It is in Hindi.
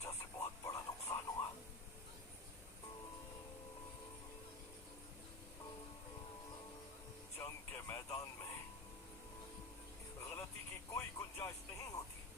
वजह से बहुत बड़ा नुकसान हुआ। जंग के मैदान में गलती की कोई गुंजाइश नहीं होती।